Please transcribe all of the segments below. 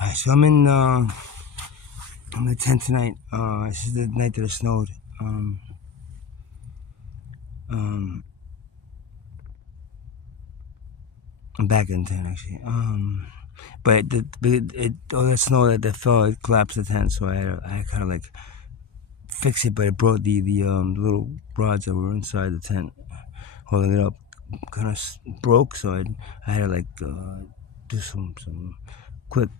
Alright, so I'm in the tent tonight. This is the night that it snowed. Um, I'm back in the tent actually. But all that snow that fell, it collapsed the tent, so I kind of like fix it, but it broke the little rods that were inside the tent holding it up. Kind of broke, so I had to like do some quick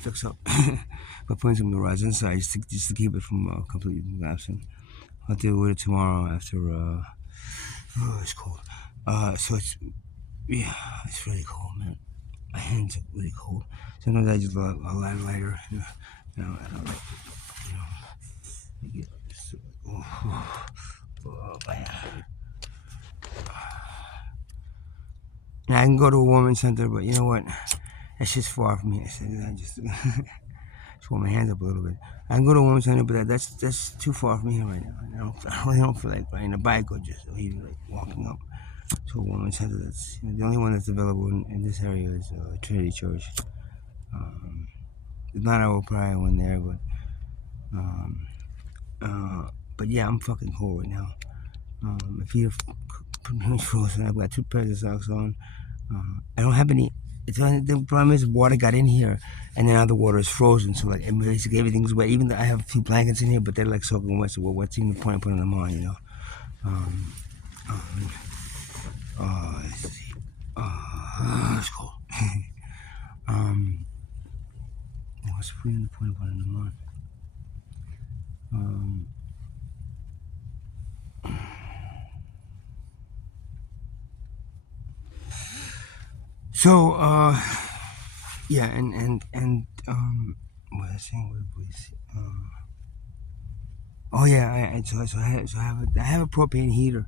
fix up by putting some of the rods inside just to keep it from completely collapsing. I'll deal with it tomorrow after. Oh, it's cold. So yeah, it's really cold, man. My hands are really cold. Sometimes I just light a lighter, and I like, get this. Oh man. And I can go to a warming center, but you know what? That's just far from me. I just warm my hands up a little bit. I can go to a warming center, but that's too far from here right now. I really don't feel like riding a bike or just even like walking up to a warming center. That's the only one that's available in this area is Trinity Church. If not, I will probably one there, um, but yeah, I'm fucking cold right now. My feet are pretty much frozen. I've got 2 pairs of socks on. I don't have any. The problem is water got in here, and then now the water is frozen. So like basically everything's wet. Even though I have a few blankets in here, but they're like soaking wet. So what's even the point of putting them on? You know. Let's see. It's cold. What's even the point of putting them on? So yeah, and what was I saying? What was oh yeah, I have a propane heater.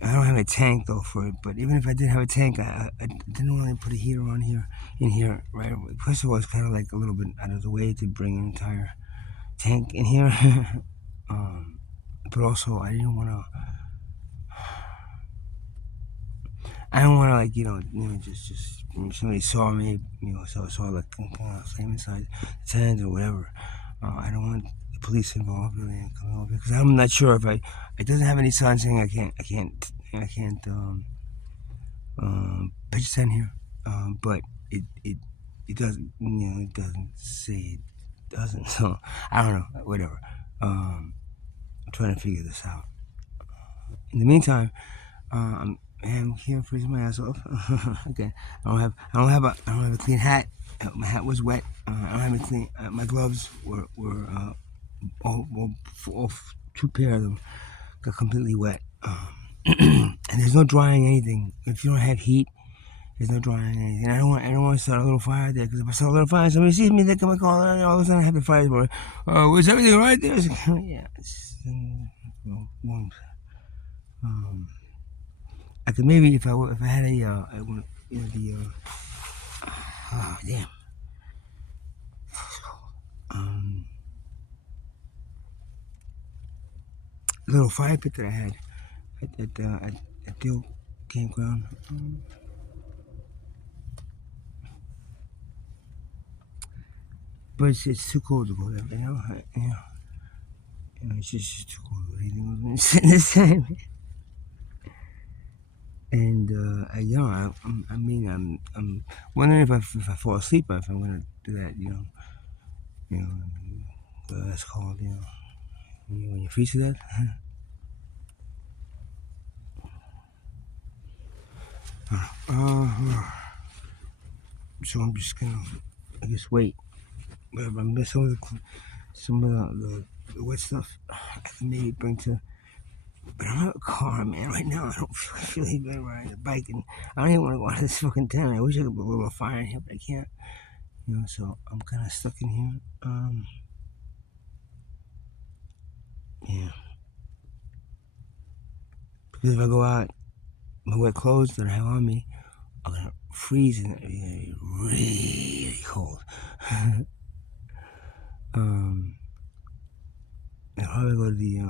I don't have a tank though for it, but even if I did have a tank, I didn't want to put a heater on here in here right away. First of all, it's kind of like a little bit out of the way to bring an entire tank in here, but also I didn't want to. I don't want to like just somebody saw me, saw like flame inside the tent or whatever. I don't want the police involved really and coming over because I'm not sure if it doesn't have any sign saying I can't pitch tent here, but it doesn't it doesn't say it doesn't, so I don't know, whatever. I'm trying to figure this out. In the meantime, I'm here freezing my ass off. Okay, I don't have a clean hat. My hat was wet. I don't have a clean. My gloves were all 2 pair of them got completely wet. And there's no drying anything. If you don't have heat, there's no drying anything. I don't want to start a little fire there because if I start a little fire, somebody sees me, they come and call, and all of a sudden I have the fire burning. Was everything right there? Yeah, it's warm. I could maybe if I had oh damn, little fire pit that I had at the old campground. But it's too cold to go there, it's just too cold to go anything this time. And I'm wondering if I fall asleep, if I'm gonna do that, that's called, when you freeze to death. So I'm just gonna, I guess, wait. But if I miss some of the wet stuff, I can maybe bring to. But I don't have a car, man. Right now, I don't feel like riding a bike, and I don't even want to go out of this fucking tent. I wish I could put a little fire in here, but I can't. So I'm kind of stuck in here. Yeah. Because if I go out, my wet clothes that I have on me are gonna freeze and it'll be really cold. I'll probably go to the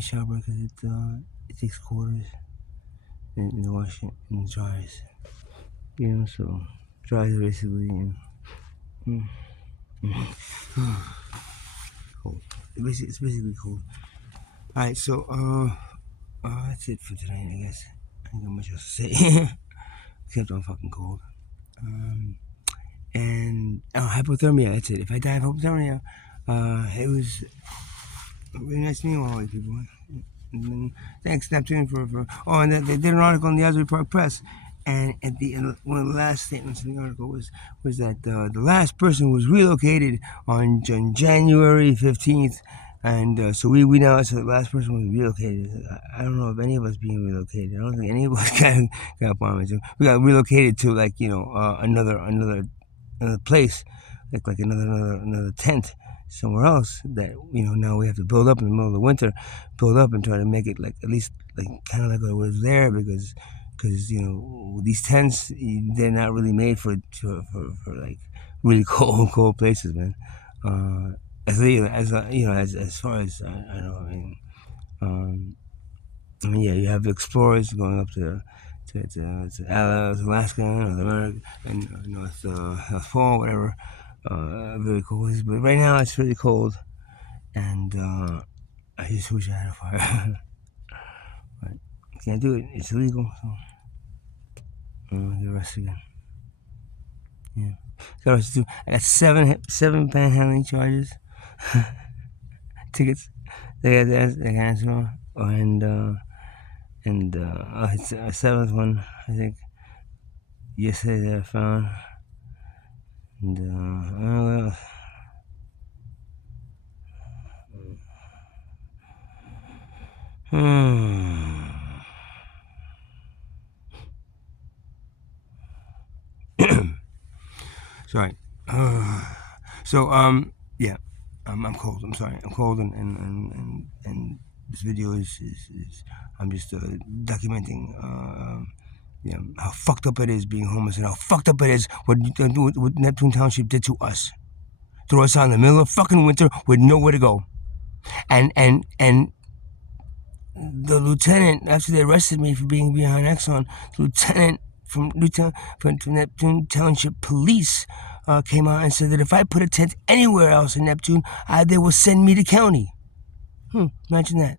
shower because it takes quarters. and wash it and dries. So dries basically. Cold. It's basically cold. All right, so that's it for tonight, I guess. I ain't got much else to say. Except I'm fucking cold. And hypothermia. That's it. If I die of hypothermia, it was really nice meeting all you people. And thanks, Neptune, for. Oh, and they did an article in the Asbury Park Press, and at the end, one of the last statements in the article was that the last person was relocated on January 15th, and so we now, so the last person was relocated. I don't know if any of us being relocated. I don't think any of us got apartments. We got relocated to another place, like another tent somewhere else that now we have to build up in the middle of the winter, build up and try to make it like at least like kind of like what was there because these tents, they're not really made for like really cold places, man. As far as I know, yeah, you have explorers going up to Alaska, North America, and North Pole, whatever. Very cool. But right now it's really cold, and I just wish I had a fire. But can't do it. It's illegal. So get arrested again. Yeah, got arrested too. I got seven panhandling charges, tickets. They got to answer on, and it's a seventh one, I think. Yesterday that I found, and sorry. Yeah, I'm cold. I'm sorry. I'm cold, and this video is I'm just documenting how fucked up it is being homeless, and how fucked up it is what Neptune Township did to us. Threw us out in the middle of fucking winter with nowhere to go, and the lieutenant, after they arrested me for being behind Exxon, the lieutenant from Neptune Township Police came out and said that if I put a tent anywhere else in Neptune, they will send me to county. Imagine that.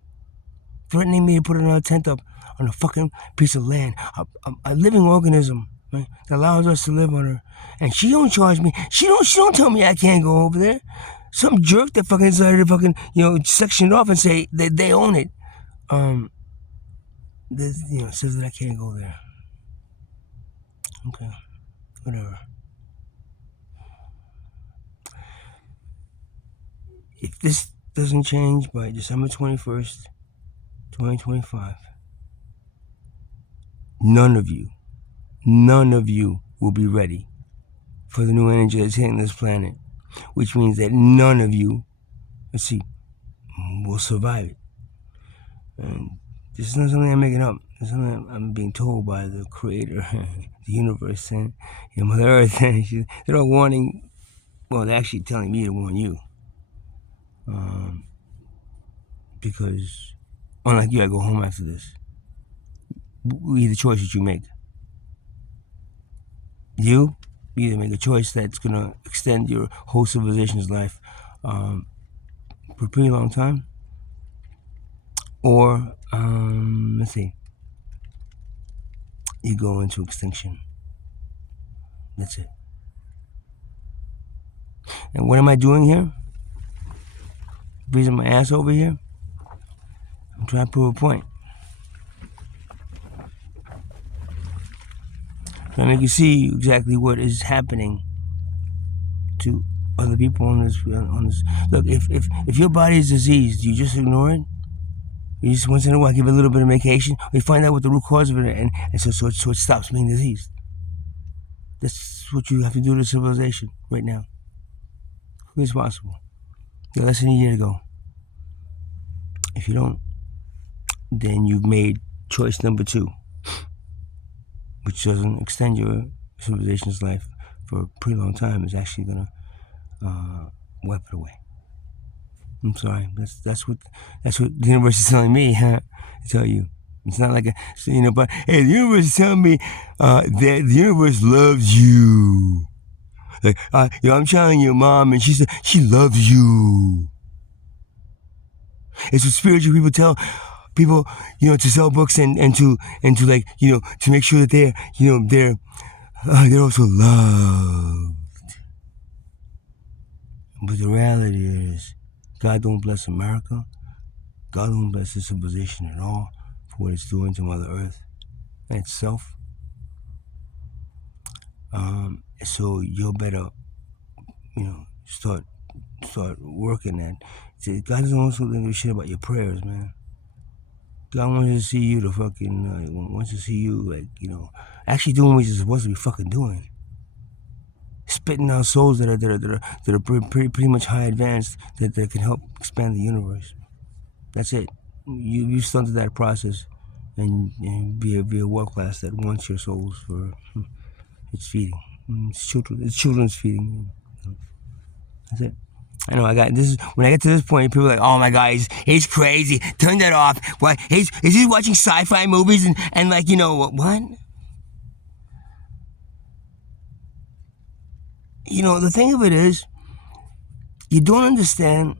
Threatening me to put another tent up on a fucking piece of land, a living organism, right, that allows us to live on her. And she don't charge me. She don't tell me I can't go over there. Some jerk that fucking decided to fucking section it off and say that they own it. Says that I can't go there. Okay, whatever. If this doesn't change by December 21st, 2025, none of you will be ready for the new energy that's hitting this planet, which means that none of you, will survive it. And this is not something I'm making up. It's something I'm being told by the Creator, the universe, and Mother Earth. They're all warning. Well, they're actually telling me to warn you. Because, unlike you, I go home after this. Either choice that you make. You either make a choice that's going to extend your whole civilization's life for a pretty long time, or, you go into extinction. That's it. And what am I doing here? Breathing my ass over here? I'm trying to prove a point. Trying to make you see exactly what is happening to other people on this. Look, if your body is diseased, you just ignore it. You just once in a while give it a little bit of medication. We find out what the root cause of it is, and so it stops being diseased. That's what you have to do to civilization right now. Who is possible? You got less than a year to go. If you don't, then you've made choice number 2, which doesn't extend your civilization's life for a pretty long time. It's actually gonna wipe it away. I'm sorry. That's what the universe is telling me to tell you. It's not like a, so, but hey, the universe is telling me that the universe loves you. Like, I'm telling your mom, and she said she loves you. It's what spiritual people tell people, to sell books and to like, to make sure that they're also loved. But the reality is, God don't bless America. God don't bless this civilization at all for what it's doing to Mother Earth and itself. So you better, start working at. See, God doesn't also do shit about your prayers, man. God wants to see you wants to see you actually doing what you're supposed to be fucking doing. Spitting out souls that are pretty much high advanced that can help expand the universe. That's it. You stunted that process, and be a world class that wants your souls for its feeding. It's children's feeding. That's it. I know I got this. When I get to this point, people are like, "Oh my God, he's crazy. Turn that off. Why? Is he watching sci-fi movies and like what? The thing of it is, you don't understand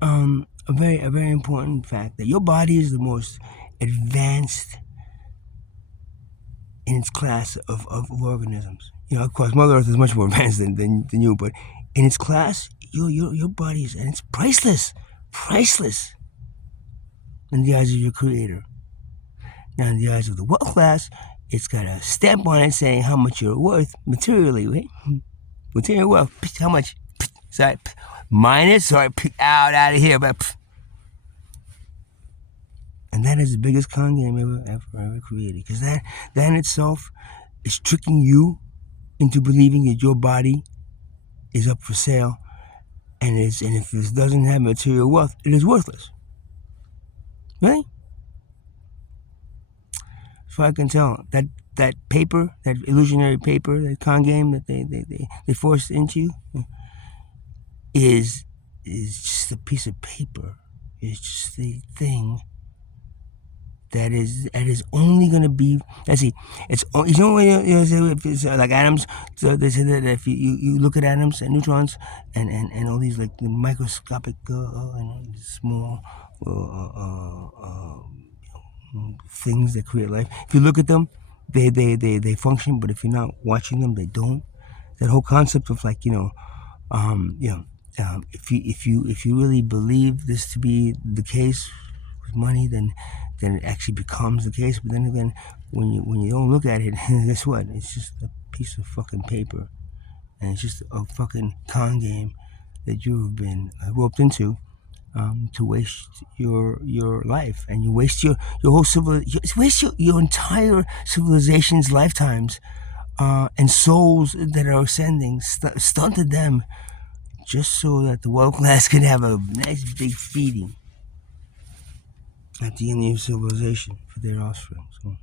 a very important fact that your body is the most advanced in its class of organisms. Of course, Mother Earth is much more advanced than you, but in its class, your body is, and it's priceless in the eyes of your creator. Now, in the eyes of the world class, it's got a stamp on it saying how much you're worth materially, right? Material wealth, how much? Sorry, minus, sorry, out of here, but. And that is the biggest con game ever created, because that in itself is tricking you into believing that your body is up for sale, and if it doesn't have material wealth, it is worthless, right? So I can tell that paper, that illusionary paper, that con game that they forced into you, is just a piece of paper. It's just a thing that is only gonna be. Let's see. It's if it's like atoms. So they say that if you look at atoms and neutrons and all these like the microscopic and small things that create life. If you look at them, they function. But if you're not watching them, they don't. That whole concept of like if you really believe this to be the case with money, then it actually becomes the case. But then again, when you don't look at it, guess what? It's just a piece of fucking paper, and it's just a fucking con game that you have been roped into to waste your life, and you waste your whole your entire civilization's lifetimes and souls that are ascending, stunted them just so that the world class can have a nice big feeding at the end of civilization for their offspring. So,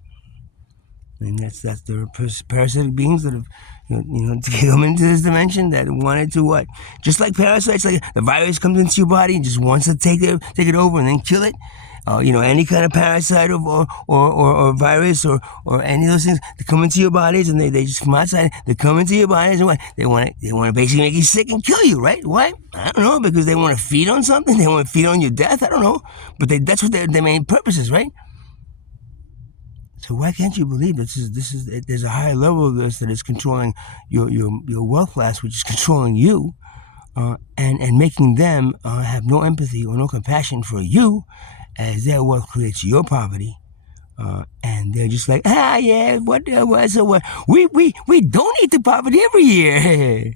and that's there are parasitic beings that have to come into this dimension that wanted to what? Just like parasites, like the virus comes into your body and just wants to take it over and then kill it. Any kind of parasite or virus or any of those things, they come into your bodies and they just from outside, they come into your bodies and what? They want to basically make you sick and kill you, right? Why? I don't know, because they want to feed on something. They want to feed on your death. I don't know, but that's what their main purpose is, right? So why can't you believe this is there's a higher level of this that is controlling your wealth class, which is controlling you, and making them have no empathy or no compassion for you, as their wealth creates your poverty, and they're just like, yeah, what so what? We don't eat the poverty every year.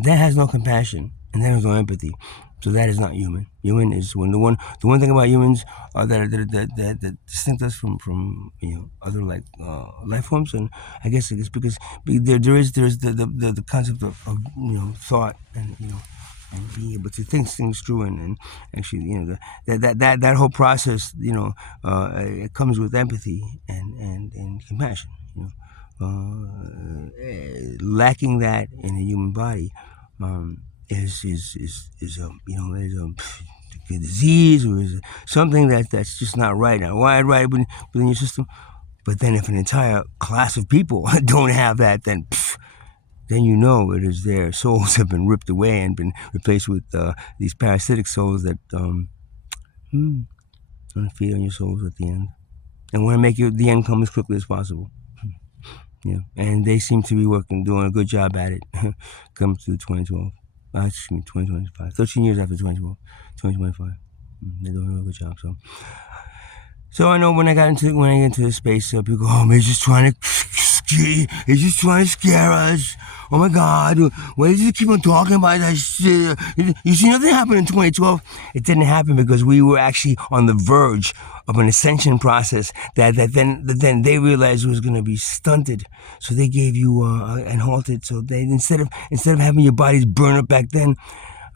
That has no compassion and that has no empathy. So that is not human. Human is the one thing about humans that distinct us from other like life forms, and I guess it's because there's the concept of thought and and being able to think things through and actually that whole process it comes with empathy and compassion. Lacking that in a human body is a disease, or is it something that's just not right, not wired right within your system? But then if an entire class of people don't have that, then you know it is their souls have been ripped away and been replaced with these parasitic souls that want to feed on your souls at the end and want to make the end come as quickly as possible. Yeah, and they seem to be doing a good job at it. Come to 2012. Excuse me, 2025. 13 years after 2012. 2025. They're doing a real good job. So I know when I get into this space, people go, "Oh, man, he's just trying to scare us. Oh my God, why does he keep on talking about that shit? You see, nothing happened in 2012. It didn't happen because we were actually on the verge of an ascension process that then they realized was going to be stunted. So they gave you and halted. So they instead of having your bodies burn up back then,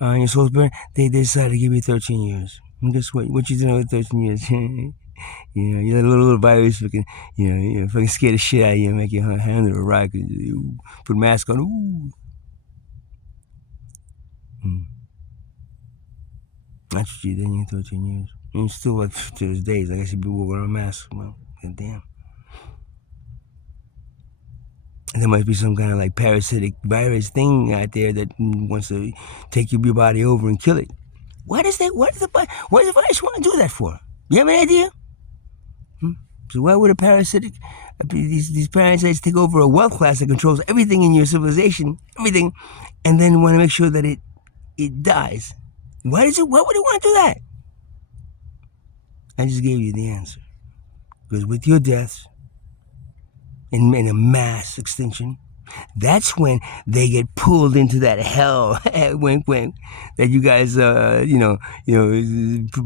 your souls burn, they decided to give you 13 years. And guess what? What you doing with 13 years? You let a little virus fucking scare the shit out of you and make your hand under a rock. Put a mask on. Ooh. That's what you did in 13 years. And still, to this day, I guess you be wearing a mask. Well, damn. And there must be some kind of like parasitic virus thing out there that wants to take your body over and kill it. What does the virus want to do that for? You have an idea? So why would these parasites take over a wealth class that controls everything in your civilization, everything, and then want to make sure that it dies? Why would it want to do that? I just gave you the answer. Because with your deaths, in a mass extinction, that's when they get pulled into that hell, wink, wink, that you guys,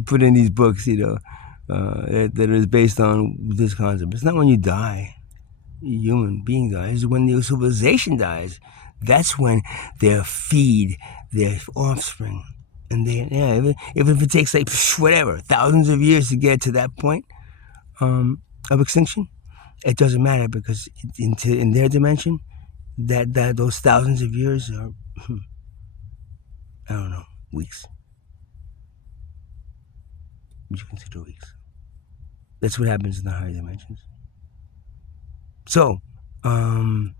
put in these books, that is based on this concept. It's not when you die, a human being dies. It's when the civilization dies. That's when they feed their offspring. And even if it takes thousands of years to get to that point of extinction, it doesn't matter because in their dimension, that those thousands of years are, I don't know, weeks. Would you consider weeks? That's what happens in the higher dimensions. So, how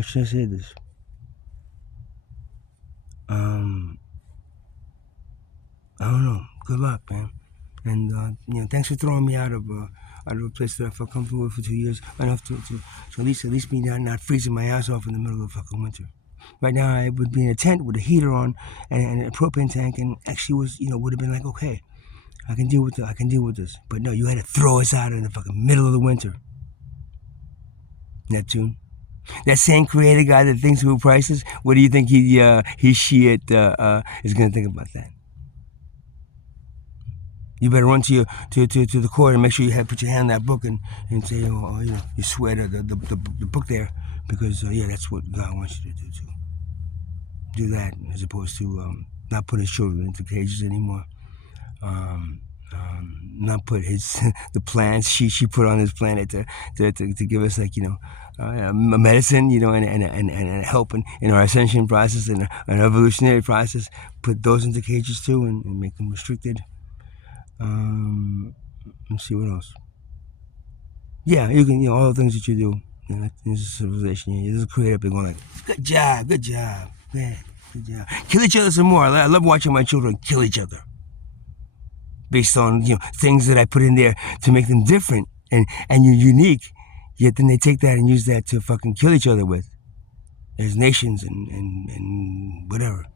should I say this? I don't know. Good luck, man. And thanks for throwing me out of a place that I felt comfortable with for 2 years, enough to at least be not freezing my ass off in the middle of fucking winter. Right now, I would be in a tent with a heater on and a propane tank, and actually would have been like, okay, I can deal with this. But no, you had to throw us out in the fucking middle of the winter. Neptune. That same creator guy that thinks we're priceless, what do you think she is going to think about that? You better run to the court and make sure you put your hand on that book and say, you swear to the book there, because that's what God wants you to do too. Do that as opposed to not put his children into cages anymore. Not put the plants she put on this planet to give us medicine, and help in our ascension process and an evolutionary process. Put those into cages too and make them restricted. Let's see what else. Yeah, you can, all the things that you do. This is civilization. This is creative. They're going like, good job, man, good job. Kill each other some more. I love watching my children kill each other, based on things that I put in there to make them different and unique. Yet then they take that and use that to fucking kill each other with. There's nations and whatever.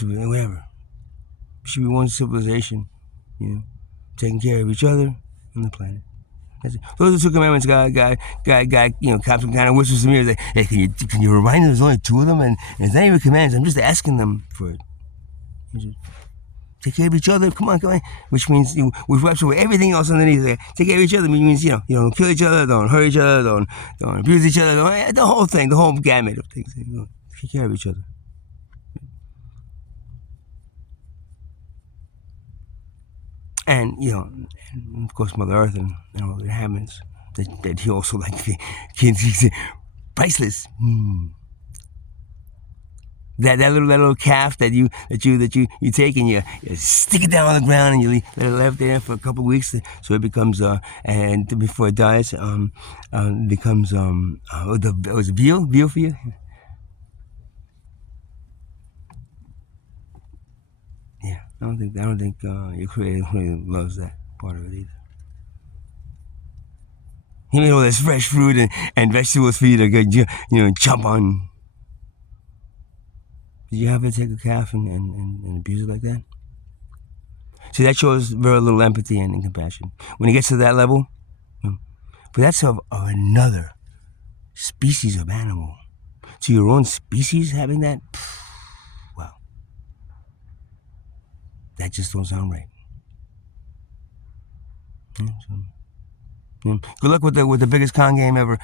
Whatever. Should be one civilization, taking care of each other and the planet. That's it. Those are the 2 commandments. God, Captain kind of whispers to me, like, hey, can you remind me there's only 2 of them? And it's not even commands. I'm just asking them for it. Take care of each other. Come on. Which means we wraps away everything else underneath there. Take care of each other means don't kill each other, don't hurt each other, don't abuse each other, the whole thing, the whole gamut of things. Take care of each other. And of course, Mother Earth and all the inhabitants that he also he's priceless. That little calf that you take and you stick it down on the ground and you let it left there for a couple of weeks so it becomes and before it dies it becomes was it veal for you? Yeah, I don't think your creator really loves that part of it either. He made all this fresh fruit and vegetables for you to go, chomp on. Did you ever take a calf and abuse it like that? See, that shows very little empathy and compassion. When it gets to that level, but that's of another species of animal. To your own species having that, well, that just don't sound right. Yeah, so, good luck with the biggest con game ever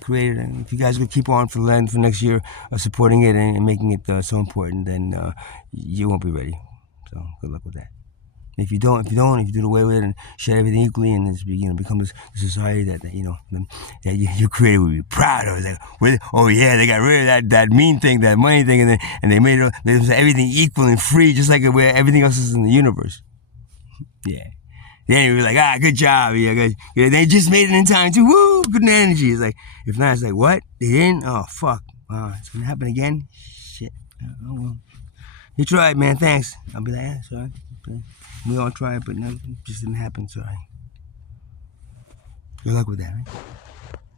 created. And if you guys would keep on for next year, supporting it and making it so important, then you won't be ready. So good luck with that. If you do away with it and share everything equally, and it's become this society that you created, would be proud of. It's like, oh yeah, they got rid of that mean thing, that money thing, and they made everything equal and free, just like where everything else is in the universe. Yeah. Then we were like, good job, yeah, good. Yeah, they just made it in time too. Woo, good energy. It's like, if not, it's like, what? They didn't? Oh fuck. It's gonna happen again. Shit. Oh well. You tried, man. Thanks. I'll be like, sorry. We all tried, but no, it just didn't happen. Sorry. Good luck with that, right?